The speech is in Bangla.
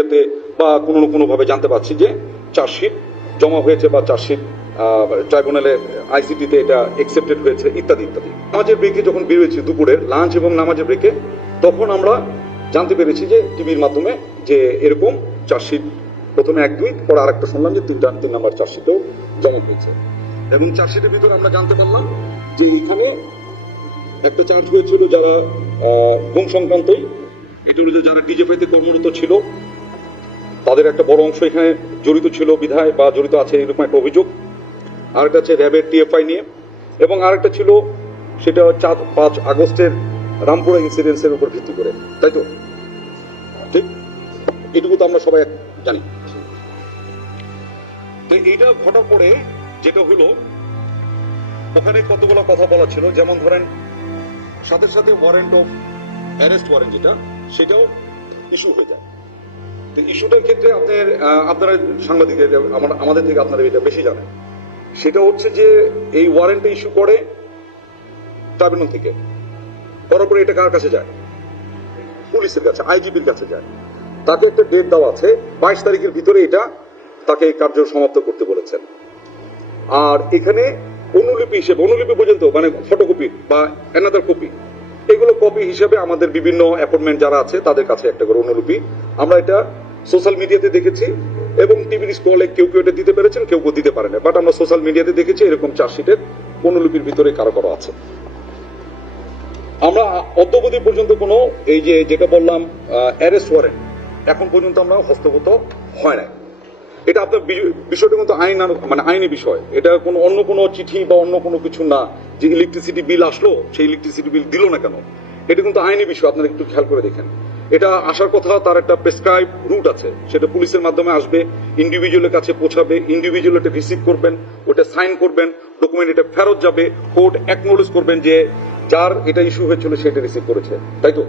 মিডিয়াতে বা কোনো না কোনোভাবে জানতে পারছি যে চার্জশিট জমা হয়েছে বা চার্জশিট ট্রাইব্যুনালে আইসিটিতে এটা একসেপ্টেড হয়েছে, ইত্যাদি ইত্যাদি। নামাজের ব্রেকে যখন বেরোয়েছি দুপুরের লাঞ্চ এবং নামাজের ব্রেকে তখন আমরা জানতে পেরেছি যে টিভির মাধ্যমে যে এরকম চার্জশিট প্রথমে এক, দুই, পরে আরেকটা শুনলাম যে তিনটা, তিন নাম্বার চার্জশিটও জমা হয়েছে। এবং চার্জশিটের ভিতরে আমরা জানতে পারলাম যে এখানে একটা চার্জ হয়েছিল যারা গুম সংক্রান্তই, এটা হলো যারা ডিজেফাইতে কর্মরত ছিল তাদের একটা বড় অংশ এখানে জড়িত ছিল, বিধায় বা জড়িত আছে এরকম একটা অভিযোগ। আরেকটা আছে র্যাবের টিএফআই নিয়ে। এবং আরেকটা ছিল সেটা চার পাঁচ আগস্টের রামপুরা ইনসিডেন্সের উপর ভিত্তি করে। তাই তো? ঠিক? এটুকু তো আমরা সবাই জানি। এইটা ঘটার পরে যেটা হলো, ওখানে কতগুলো কথা বলা ছিল। যেমন ধরেন, সাথে সাথে ওয়ারেন্ট অফ অ্যারেস্ট ওয়ারেন্ট যেটা, সেটাও ইস্যু হয়ে যায়। তো ইস্যুটার ক্ষেত্রে আপনার আপনারা সাংবাদিক আমার, আমাদের থেকে আপনারা এটা বেশি জানেন। সেটা হচ্ছে যে এই ওয়ারেন্টটা ইস্যু করে ট্রাইব্যুনাল থেকে। করার পরে এটা কার কাছে যায়? পুলিশের কাছে, আইজিপির কাছে যায়। তাকে একটা ডেট দেওয়া আছে, বাইশ তারিখের ভিতরে এটা তাকে কার্য সমাপ্ত করতে বলেছেন। আর এখানে অনুলিপি হিসেবে, অনুলিপি পর্যন্ত মানে ফটোকপি বা অ্যানাদার কপি কপি হিসেবে আমাদের বিভিন্ন অ্যাপয়েন্টমেন্ট যারা আছে, তাদের কাছে একটা করে অনুলিপি। আমরা এটা সোশ্যাল মিডিয়াতে দেখেছি এবং টিভির স্কলে কেউ কেউ এটা দিতে পেরেছেন, কেউ কেউ দিতে পারে না বাট আমরা সোশ্যাল মিডিয়াতে দেখেছি এরকম চার্জশিটের অনুলিপির ভিতরে কারও কারও আছে। আমরা অদ্যবধি পর্যন্ত কোনো এই যে যেটা বললাম অ্যারেস্ট ওয়ারেন্ট এখন পর্যন্ত আমরা হস্তগত হয় নাই। এটা আপনার বিষয়টা কিন্তু আইন মানে আইনি বিষয়। এটা কোনো অন্য কোনো চিঠি বা অন্য কোনো কিছু না। যে ইলেকট্রিসিটি বিল আসলো, সেই ইলেকট্রিসিটি বিল দিল না কেন? এটা কিন্তু আইনি বিষয়, আপনারা একটু খেয়াল করে দেখেন। এটা আসার কথা, তার একটা প্রেসক্রাইব রুট আছে। সেটা পুলিশের মাধ্যমে আসবে ইন্ডিভিজুয়ালের কাছে পৌঁছাবে ইন্ডিভিজুয়াল এটা রিসিভ করবেন, ওটা সাইন করবেন ডকুমেন্ট এটা ফেরত যাবে কোর্ট অ্যাকনোলেজ করবেন যে, যার এটা ইস্যু হয়েছিল, সেটা রিসিভ করেছে। তাই তো?